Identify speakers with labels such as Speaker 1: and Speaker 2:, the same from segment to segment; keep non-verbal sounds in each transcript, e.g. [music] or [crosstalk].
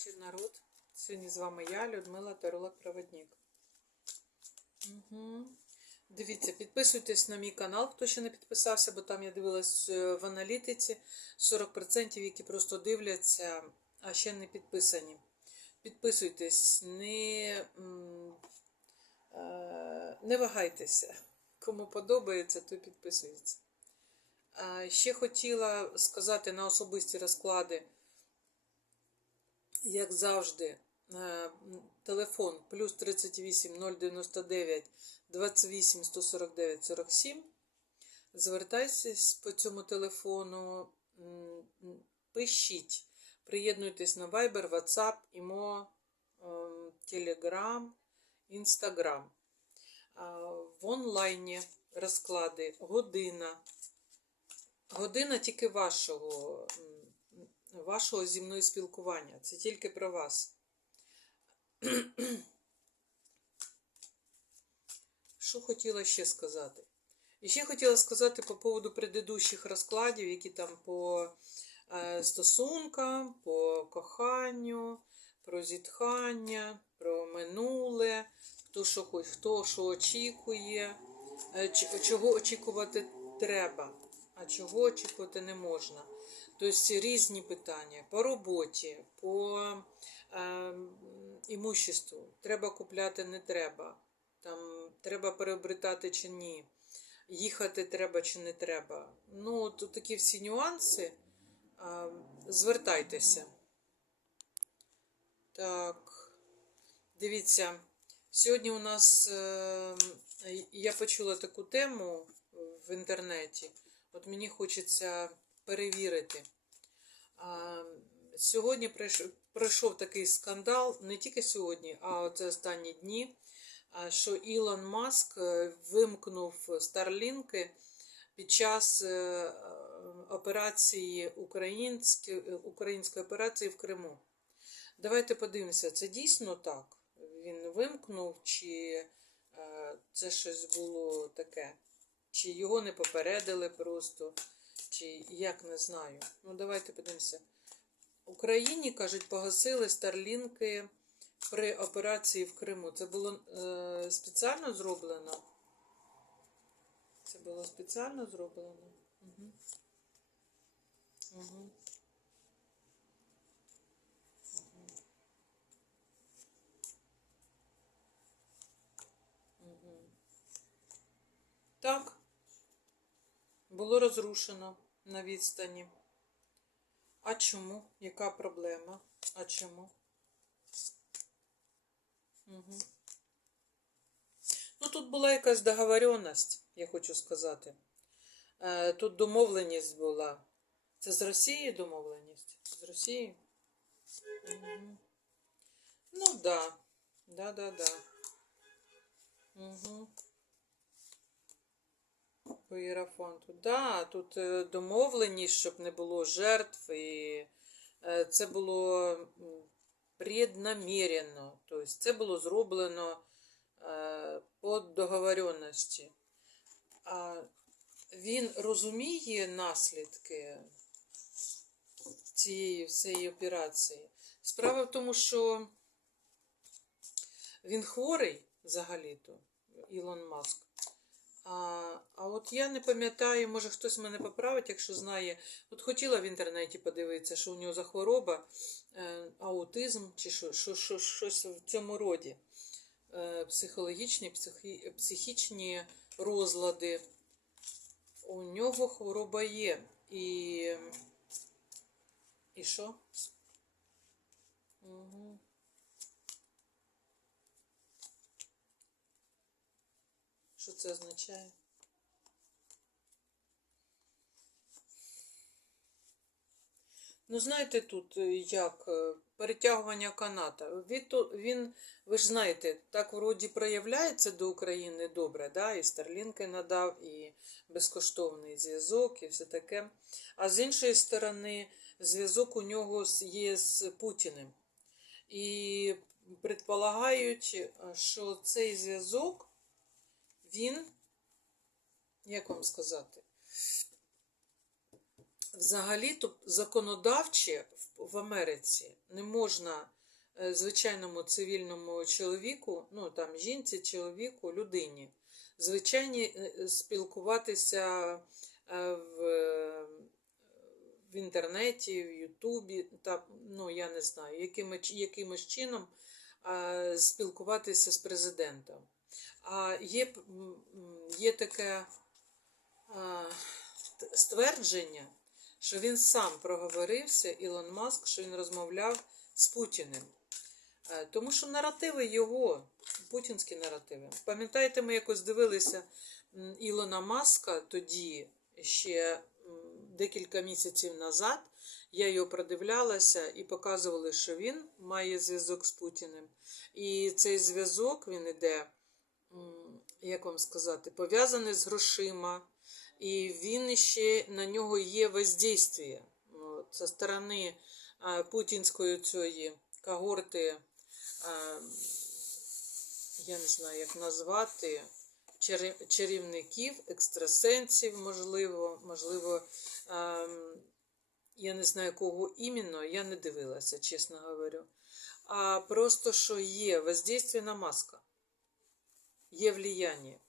Speaker 1: вечір, народ. Сьогодні з вами я, Людмила Таролог Проводник. Угу. Дивіться, підписуйтесь на мій канал, хто ще не підписався, бо там я дивилась е, в аналітиці 40%, які просто дивляться, а ще не підписані. Підписуйтесь, не, е, не вагайтеся. Кому подобається, то підписується. Ще хотіла сказати на особисті розклади як завжди, е, телефон плюс 38 099 28 149 47. Звертайтесь по цьому телефону, пишіть, приєднуйтесь на Viber, WhatsApp, Imo, ем, Telegram, Instagram. В онлайні розклади година. Година тільки вашого вашого зі мною спілкування. Це тільки про вас. [clears throat] Що хотіла ще сказати? І ще хотіла сказати по поводу предыдущих розкладів, які там по е, стосункам, по коханню, про зітхання, про минуле, хто що, хто що очікує, е, чого очікувати треба, а чого очікувати не можна. Тобто різні питання по роботі, по е, імуществу. Треба купляти, не треба. Там треба переобретати чи ні. Їхати треба чи не треба. Ну, тут такі всі нюанси. Е, звертайтеся. Так. Дивіться, сьогодні у нас е, я почула таку тему в інтернеті. От мені хочеться перевірити. Сьогодні пройшов такий скандал, не тільки сьогодні, а це останні дні, що Ілон Маск е, вимкнув старлінки під час е, операції української, української операції в Криму. Давайте подивимося, це дійсно так? Він вимкнув, чи е, це щось було таке? Чи його не попередили просто, чи як не знаю. Ну, давайте подивимося. Україні, кажуть, погасили старлінки при операції в Криму. Це було е, спеціально зроблено? Це було спеціально зроблено? Угу. Угу. Угу. Так. Було розрушено на відстані. А чому? Яка проблема? А чому? Угу. Ну, тут була якась договоренність, я хочу сказати. Е, Тут домовленість була. Це з Росії домовленість? З Росії? Угу. Ну, да. Да, да, да. Угу. По Єрафанту. Да, тут е, домовленість, щоб не було жертв, і е, це було преднамірено. Тобто це було зроблено е, по договоренності. Він розуміє наслідки цієї всієї операції. Справа в тому, що він хворий взагалі-то, Ілон Маск. А, а от я не пам'ятаю, може хтось мене поправить, якщо знає. От хотіла в інтернеті подивитися, що у нього за хвороба, е, аутизм чи що, що, що, щось в цьому роді. Е, психологічні, психі, психічні розлади. У нього хвороба є. І. І що? Угу. Що це означає? Ну, знаєте, тут е, як е, перетягування каната. Він, ви ж знаєте, так вроді проявляється до України добре, да? і Старлінки надав, і безкоштовний зв'язок, і все таке. А з іншої сторони, зв'язок у нього є з Путіним. І предполагають, е, що цей зв'язок, він, як вам сказати, взагалі законодавче в- Америці не можна е, звичайному цивільному чоловіку, ну там жінці, чоловіку, людині, звичайні е, спілкуватися е, в, в інтернеті, в Ютубі, та, ну я не знаю, якими, якимось чином спілкуватися з президентом. Є, є таке ствердження, що він сам проговорився, Ілон Маск, що він розмовляв з Путіним. Е, Тому що наративи його, путінські наративи. Пам'ятаєте, ми якось дивилися Ілона Маска тоді, ще декілька місяців назад. Я його продивлялася і показували, що він має зв'язок з Путіним. І цей зв'язок він іде, як вам сказати, пов'язаний з грошима, і він ще на нього є воздействие со сторони путінської цієї когорти, я не знаю, як назвати, чарі- чарівників, екстрасенсів, можливо, можливо, я не знаю, кого іменно, я не дивилася, чесно говорю. А просто що є воздействие на маска, є влияние.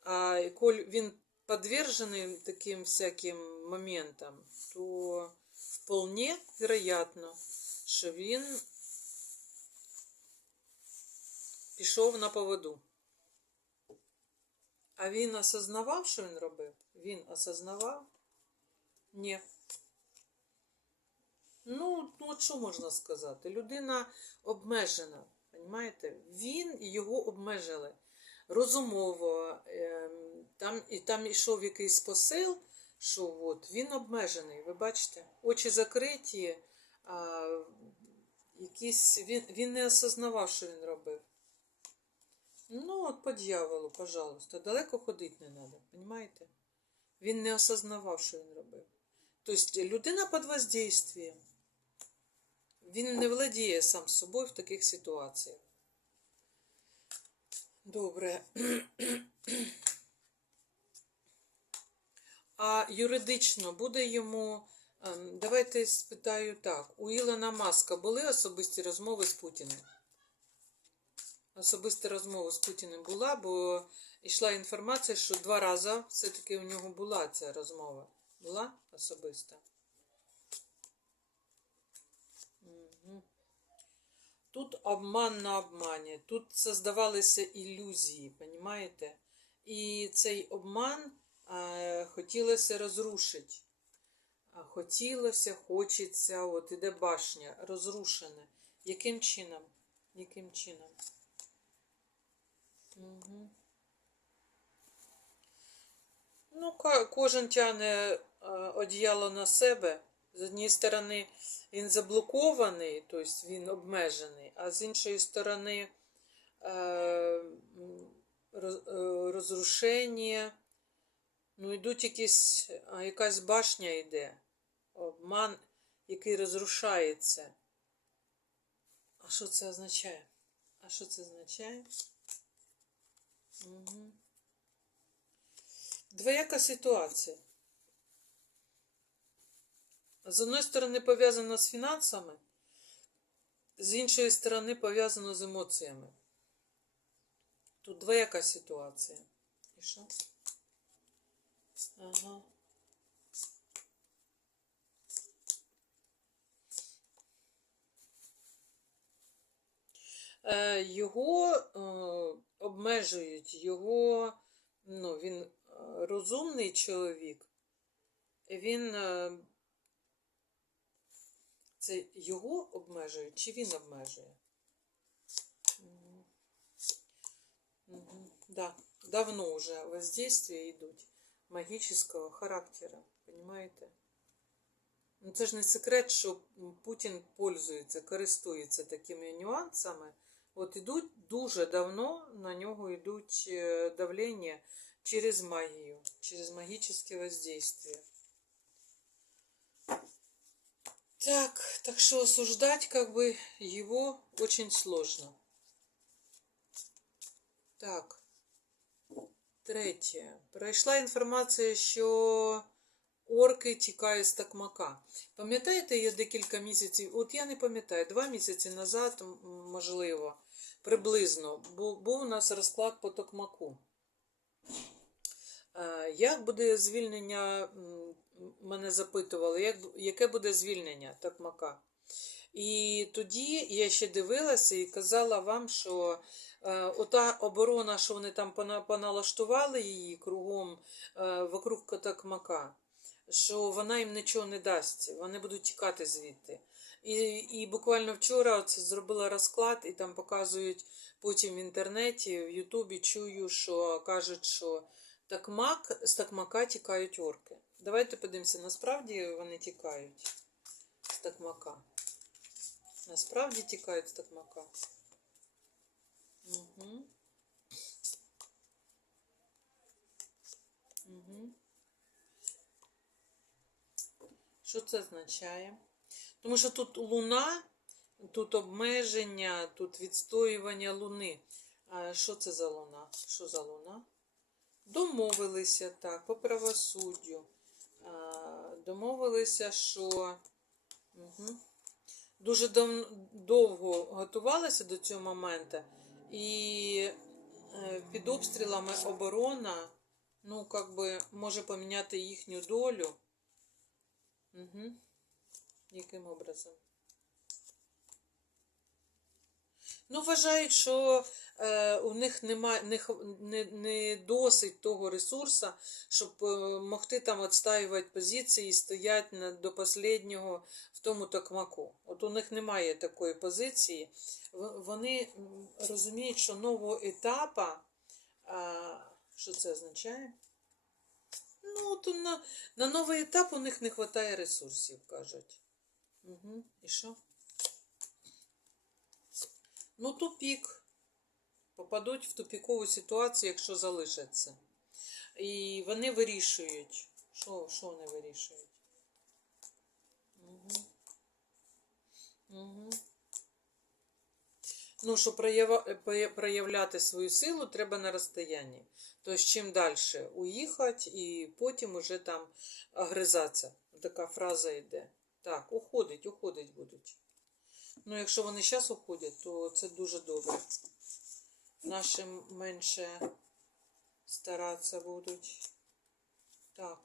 Speaker 1: А коль він подвержений таким всяким моментам, то вполне вероятно, що він пішов на поводу. А він осознавав, що він робив? Він осознавав? Ні. Ну, ну, що можна сказати? Людина обмежена, розумієте? Він його обмежили розумово. ем, Там, і там йшов якийсь посил, що от, він обмежений. Ви бачите, очі закриті, а, якісь, він, він не осознавав, що він робив. Ну, от по дьяволу, пожалуйста, далеко ходити не треба, розумієте? Він не осознавав, що він робив. Тобто людина під воздействием. Він не владіє сам собою в таких ситуаціях. Добре. А юридично буде йому. ем, Давайте спитаю так. У Ілона Маска були особисті розмови з Путіним? Особиста розмова з Путіним була, бо йшла інформація, що два рази все-таки у нього була ця розмова. Була особиста? Тут обман на обмані, тут создавалися ілюзії, понімаєте? І цей обман е, хотілося розрушити. А хотілося, хочеться, от іде башня, розрушена. Яким чином? Яким чином? Угу. Ну, кожен тягне одіяло на себе. З однієї сторони, він заблокований, тобто він обмежений, а з іншої сторони е, е, розрушення. Ну, йдуть якісь, якась башня йде, обман, який розрушається. А що це означає? А що це означає? Угу. Двояка ситуація. З одної сторони пов'язано з фінансами, з іншої сторони пов'язано з емоціями. Тут двояка ситуація. І що? Ага. Е, Його е, обмежують, його, ну, він е, розумний чоловік. Він це його обмежують чи він обмежує? Мгм. Да, давно уже воздействия идут магического характера, понимаете? Ну, це ж не секрет, що Путін пользується, користується такими нюансами. От ідуть дуже давно на нього йдуть е, давлення через магію, через магическое воздействие. Так, так что осуждать как бы его очень сложно. Так. Третє. Пройшла інформація, що орки тікають з такмака. Пам'ятаєте, я декілька місяців, от я не пам'ятаю, два місяці назад, можливо, приблизно, бу- був у нас розклад по токмаку. Е, Як буде звільнення, мене запитували, як, яке буде звільнення Токмака? І тоді я ще дивилася і казала вам, що е, ота оборона, що вони там поналаштували її кругом е, вокруг Токмака, що вона їм нічого не дасть, вони будуть тікати звідти. І, і буквально вчора от зробила розклад, і там показують потім в інтернеті, в Ютубі чую, що кажуть, що Такмак, з такмака тікають орки. Давайте подивимося, насправді вони тікають з такмака. Насправді тікають з такмака. Угу. Угу. Що це означає? Тому що тут луна, тут обмеження, тут відстоювання луни. А що це за луна? Що за луна? Домовилися так, по правосуддю. Домовилися, що угу. дуже довго готувалися до цього моменту, і е, під обстрілами оборона, ну, как би, може поміняти їхню долю. Угу. Яким образом? Ну, вважають, що е, у них немає не, не, не досить того ресурсу, щоб е, могти там відстаювати позиції і стояти на, до останнього в тому токмаку. От у них немає такої позиції. Вони розуміють, що нового етапа, а, що це означає? Ну, то на, на новий етап у них не вистачає ресурсів, кажуть. Угу. І що? Ну, тупік. Попадуть в тупікову ситуацію, якщо залишаться. І вони вирішують. Що, що вони вирішують? Угу. Угу. Ну, щоб проявляти свою силу, треба на розстоянні. Тобто, чим далі уїхати і потім уже там огризатися. Така фраза йде. Так, уходить, уходить будуть. Ну, якщо вони зараз уходять, то це дуже добре. Наші менше старатися будуть. Так.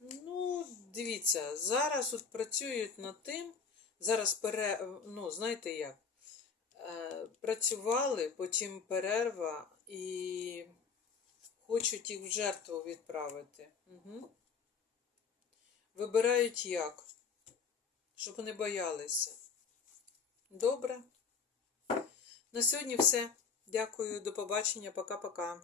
Speaker 1: Ну, дивіться, зараз от працюють над тим. Зараз пере... ну, знаєте як? Е, працювали, потім перерва і хочуть їх в жертву відправити. Угу. Вибирають як? Щоб вони боялися. Добре. На сьогодні все. Дякую, до побачення, пока-пока.